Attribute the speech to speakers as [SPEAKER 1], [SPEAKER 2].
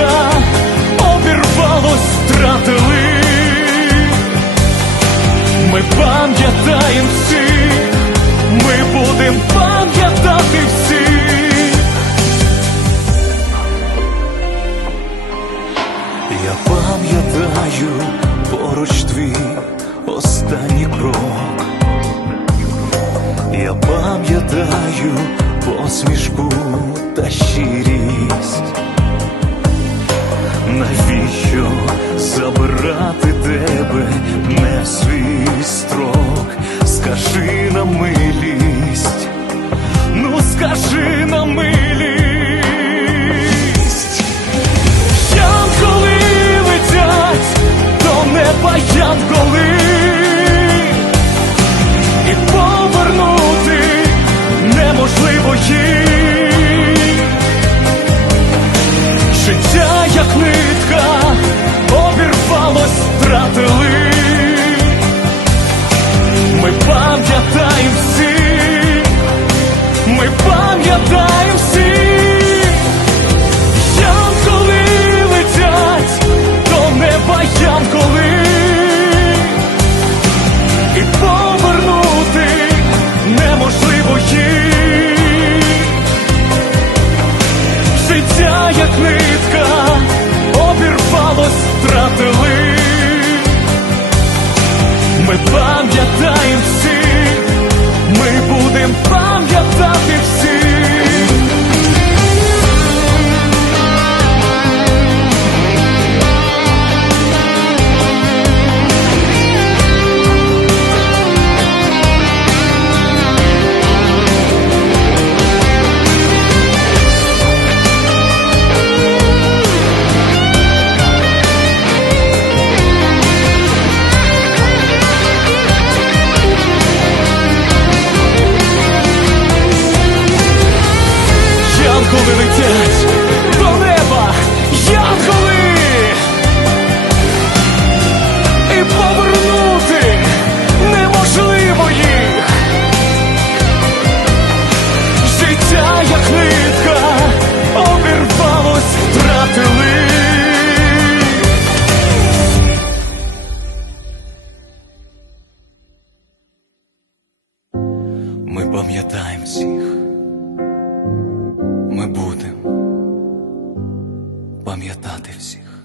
[SPEAKER 1] Нитка обірвалось, втратили Ми пам'ятаємо всіх, ми будем пам'ятати всіх Я пам'ятаю поруч твій останній крок. Я пам'ятаю посмішку та щирість. Навіщо забирати тебе не свій строк? Скажи на милість, ну скажи на милість. Як нитка обірвалось, втратили. Ми пам'ятаємо побачимо всіх, ми будемо пам'ятати всіх.